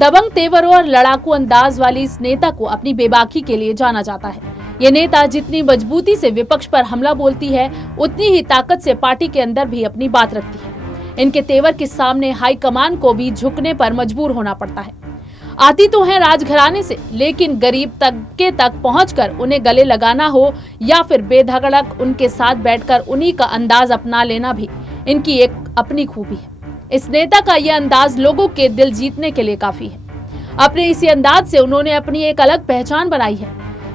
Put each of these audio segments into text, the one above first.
दबंग तेवरों और लड़ाकू अंदाज वाली इस नेता को अपनी बेबाकी के लिए जाना जाता है। ये नेता जितनी मजबूती से विपक्ष पर हमला बोलती है, उतनी ही ताकत से पार्टी के अंदर भी अपनी बात रखती है। इनके तेवर के सामने हाईकमान को भी झुकने पर मजबूर होना पड़ता है। आती तो है राजघराने से, लेकिन गरीब तबके तक पहुंचकर उन्हें गले लगाना हो या फिर बेधड़क उनके साथ बैठकर उन्हीं का अंदाज अपना लेना भी इनकी एक अपनी खूबी है। इस नेता का यह अंदाज लोगों के दिल जीतने के लिए काफी है। अपने इसी अंदाज से उन्होंने अपनी एक अलग पहचान बनाई है।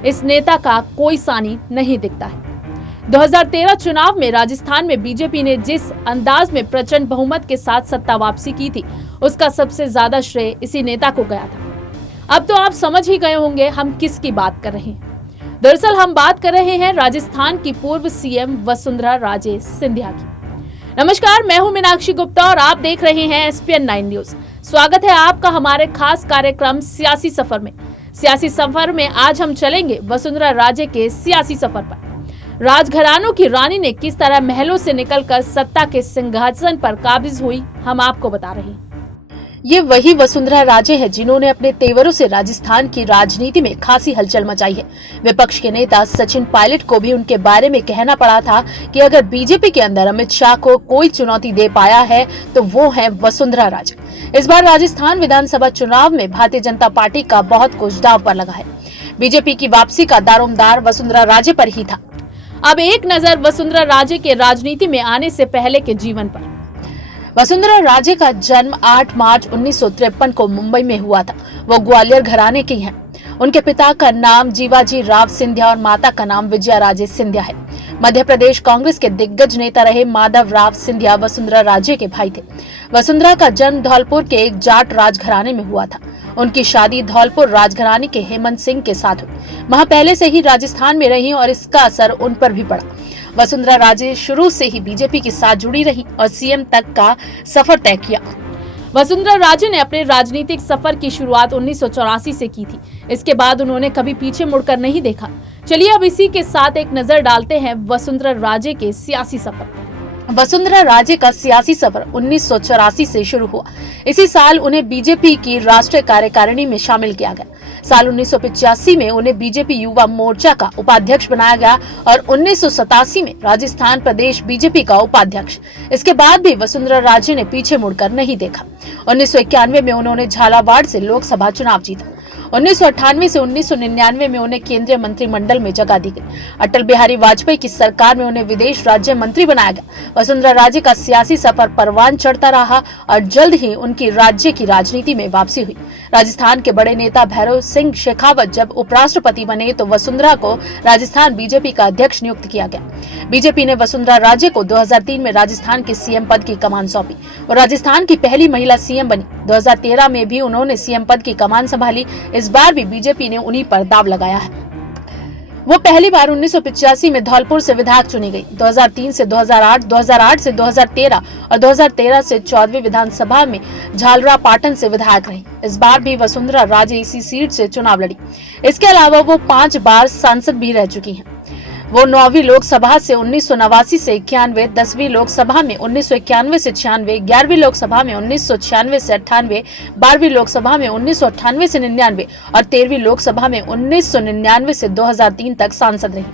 इस नेता का कोई सानी नहीं दिखता है। 2013 चुनाव में राजस्थान में बीजेपी ने जिस अंदाज में प्रचंड बहुमत के साथ सत्ता वापसी की थी, उसका सबसे ज्यादा श्रेय इसी नेता को गया था। अब तो आप समझ ही गए होंगे हम किसकी बात कर रहे हैं। दरअसल हम बात कर रहे हैं राजस्थान की पूर्व सीएम वसुंधरा राजे सिंधिया की। नमस्कार, मैं हूं मीनाक्षी गुप्ता और आप देख रहे हैं SPN 9 न्यूज। स्वागत है आपका हमारे खास कार्यक्रम सियासी सफर में। सियासी सफर में आज हम चलेंगे वसुंधरा राजे के सियासी सफर पर। राजघरानों की रानी ने किस तरह महलों से निकलकर सत्ता के सिंहासन पर काबिज हुई, हम आपको बता रहे हैं। ये वही वसुंधरा राजे है जिन्होंने अपने तेवरों से राजस्थान की राजनीति में खासी हलचल मचाई है। विपक्ष के नेता सचिन पायलट को भी उनके बारे में कहना पड़ा था कि अगर बीजेपी के अंदर अमित शाह को कोई चुनौती दे पाया है तो वो है वसुंधरा राजे। इस बार राजस्थान विधानसभा चुनाव में भारतीय जनता पार्टी का बहुत कुछ दांव पर लगा है। बीजेपी की वापसी का दारोमदार वसुंधरा राजे पर ही था। अब एक नजर वसुंधरा राजे के राजनीति में आने से पहले के जीवन पर। वसुंधरा राजे का जन्म 8 मार्च 1953 को मुंबई में हुआ था। वो ग्वालियर घराने की हैं। उनके पिता का नाम जीवाजी राव सिंधिया और माता का नाम विजया राजे सिंधिया है। मध्य प्रदेश कांग्रेस के दिग्गज नेता रहे माधव राव सिंधिया वसुंधरा राजे के भाई थे। वसुंधरा का जन्म धौलपुर के एक जाट राजघराने में हुआ था। उनकी शादी धौलपुर राजघराने के हेमंत सिंह के साथ हुई। वहां पहले से ही राजस्थान में रही और इसका असर उन पर भी पड़ा। वसुंधरा राजे शुरू से ही बीजेपी के साथ जुड़ी रही और सीएम तक का सफर तय किया। वसुंधरा राजे ने अपने राजनीतिक सफर की शुरुआत 1984 से की थी। इसके बाद उन्होंने कभी पीछे मुड़कर नहीं देखा। चलिए अब इसी के साथ एक नजर डालते हैं वसुंधरा राजे के सियासी सफर। वसुंधरा राजे का सियासी सफर 1984 से शुरू हुआ। इसी साल उन्हें बीजेपी की राष्ट्रीय कार्यकारिणी में शामिल किया गया। साल 1985 में उन्हें बीजेपी युवा मोर्चा का उपाध्यक्ष बनाया गया और 1987 में राजस्थान प्रदेश बीजेपी का उपाध्यक्ष। इसके बाद भी वसुंधरा राजे ने पीछे मुड़कर नहीं देखा। 1991 में उन्होंने झालावाड़ से लोकसभा चुनाव जीता। 1998 से 1999 में उन्हें केंद्रीय मंत्रिमंडल में जगह दी गई। अटल बिहारी वाजपेयी की सरकार में उन्हें विदेश राज्य मंत्री बनाया गया। वसुंधरा राजे का सियासी सफर परवान चढ़ता रहा और जल्द ही उनकी राज्य की राजनीति में वापसी हुई। राजस्थान के बड़े नेता भैरव सिंह शेखावत जब उपराष्ट्रपति बने तो वसुंधरा को राजस्थान बीजेपी का अध्यक्ष नियुक्त किया गया। बीजेपी ने वसुंधरा राजे को 2003 में राजस्थान के सीएम पद की कमान सौंपी। वो राजस्थान की पहली महिला सीएम बनी। 2013 में भी उन्होंने सीएम पद की कमान संभाली। इस बार भी बीजेपी ने उन्हीं पर दाव लगाया है। वो पहली बार 1985 में धौलपुर से विधायक चुनी गई। 2003 से 2008, 2008 से 2013 और 2013 से 14वीं विधानसभा में झालरा पाटन से विधायक रही। इस बार भी वसुंधरा राजे इसी सीट से चुनाव लड़ी। इसके अलावा वो 5 बार सांसद भी रह चुकी हैं। वो 9वीं लोकसभा से 1989 से 91, 10वीं लोकसभा में 1991 से 96, 11वीं लोकसभा में 1996 से 98, 12वीं लोकसभा में 1998 से 99 और 13वीं लोकसभा में 1999 से 2003 तक सांसद रही।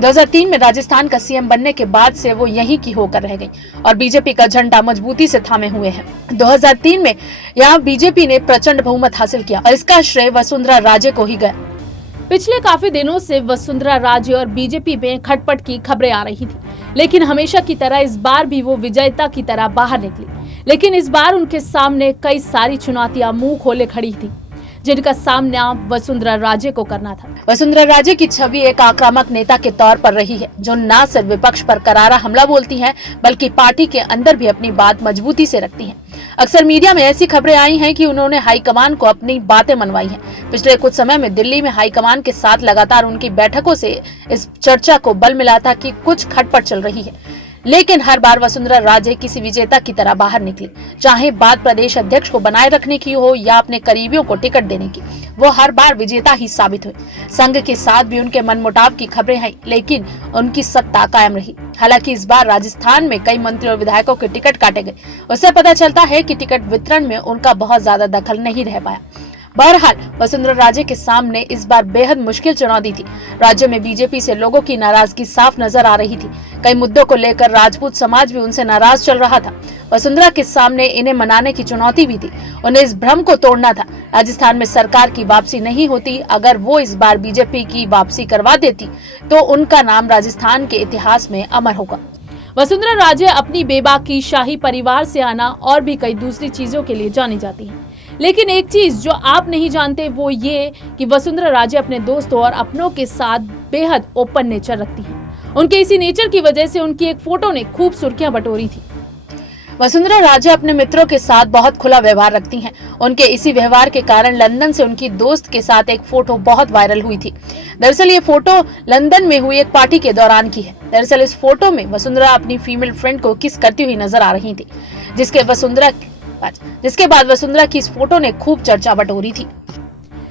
2003 में राजस्थान का सीएम बनने के बाद से वो यहीं की होकर रह गई और बीजेपी का झंडा मजबूती से थामे हुए हैं। 2003 में यहाँ बीजेपी ने प्रचंड बहुमत हासिल किया और इसका श्रेय वसुंधरा राजे को ही गया। पिछले काफी दिनों से वसुंधरा राजे और बीजेपी में खटपट की खबरें आ रही थी, लेकिन हमेशा की तरह इस बार भी वो विजेता की तरह बाहर निकली। लेकिन इस बार उनके सामने कई सारी चुनौतियां मुंह खोले खड़ी थी, जिनका सामना वसुंधरा राजे को करना था। वसुंधरा राजे की छवि एक आक्रामक नेता के तौर पर रही है, जो न सिर्फ विपक्ष पर करारा हमला बोलती हैं, बल्कि पार्टी के अंदर भी अपनी बात मजबूती से रखती हैं। अक्सर मीडिया में ऐसी खबरें आई हैं कि उन्होंने हाईकमान को अपनी बातें मनवाई हैं। पिछले कुछ समय में दिल्ली में हाईकमान के साथ लगातार उनकी बैठकों से इस चर्चा को बल मिला था कि कुछ खटपट चल रही है। लेकिन हर बार वसुंधरा राजे किसी विजेता की तरह बाहर निकली। चाहे बात प्रदेश अध्यक्ष को बनाए रखने की हो या अपने करीबियों को टिकट देने की, वो हर बार विजेता ही साबित हुए। संघ के साथ भी उनके मनमुटाव की खबरें आई, लेकिन उनकी सत्ता कायम रही। हालांकि इस बार राजस्थान में कई मंत्री और विधायकों के टिकट काटे गए। उससे पता चलता है कि टिकट वितरण में उनका बहुत ज्यादा दखल नहीं रह पाया। बहरहाल वसुंधरा राजे के सामने इस बार बेहद मुश्किल चुनौती थी। राज्य में बीजेपी से लोगों की नाराजगी साफ नजर आ रही थी। कई मुद्दों को लेकर राजपूत समाज भी उनसे नाराज चल रहा था। वसुंधरा के सामने इन्हें मनाने की चुनौती भी थी। उन्हें इस भ्रम को तोड़ना था। राजस्थान में सरकार की वापसी नहीं होती। अगर वो इस बार बीजेपी की वापसी करवा देती तो उनका नाम राजस्थान के इतिहास में अमर होगा। वसुंधरा राजे अपनी बेबाकी, शाही परिवार से आना और भी कई दूसरी चीजों के लिए जानी जाती है। लेकिन एक चीज जो आप नहीं जानते वो ये कि वसुंधरा राजे अपने दोस्तों और अपनों के साथ बेहद ओपन नेचर रखती हैं। उनके इसी नेचर की वजह से उनकी एक फोटो ने खूब सुर्खियां बटोरी थी। वसुंधरा राजे अपने मित्रों के साथ बहुत खुला व्यवहार रखती हैं। उनके इसी व्यवहार के कारण लंदन से उनकी दोस्त के साथ एक फोटो बहुत वायरल हुई थी। दरअसल ये फोटो लंदन में हुई एक पार्टी के दौरान की है। दरअसल इस फोटो में वसुंधरा अपनी फीमेल फ्रेंड को किस करती हुई नजर आ रही थी, जिसके बाद वसुंधरा की इस फोटो ने खूब चर्चा बटोरी थी।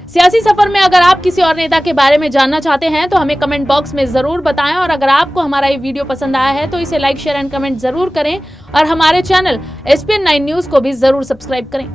सियासी सफर में अगर आप किसी और नेता के बारे में जानना चाहते हैं तो हमें कमेंट बॉक्स में जरूर बताएं, और अगर आपको हमारा ये वीडियो पसंद आया है तो इसे लाइक, शेयर एंड कमेंट जरूर करें, और हमारे चैनल SPN9 न्यूज को भी जरूर सब्सक्राइब करें।